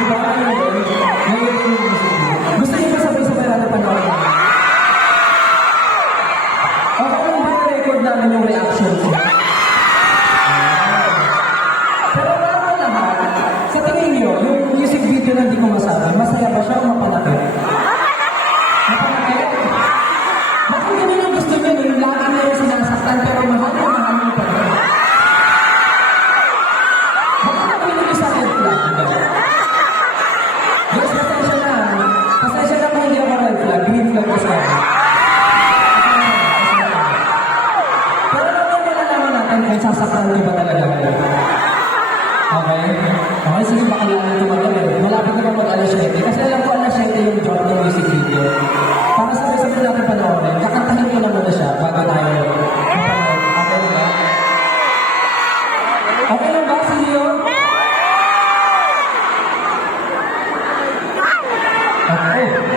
Di ba? Ngayon yung music video. Gusto niyo ba sabay-sabay natin panoorin? Okay lang ba record namin yung reaction niya? Pero bago lahat, sa tingin niyo, yung music video na hindi ko masabi, masaya ba siya o mapalakit? Mapalakit? Bakit ganun ang gusto niyo? Yung lagi na yung sinasaktan, pero mahal na mahal mo pa rin. Baka nakinig niyo sa akin flag, diba? Yes, pasensya na. Pasensya na kung hindi ako red flag, green flag ko sa akin. Pero naman malalaman natin kung sasaktan niyo ba talaga kayo. Okay? Okay, sige ba kailangan tumagal eh. Malapit na mag-alas 7. Kasi alam ko alas 7 yung drop ng music video. Para sabay-sabay natin panoorin, kakantahin ko na muna siya bago tayo mapanood. Okay na ba? Okay na ba, Silio? Okay.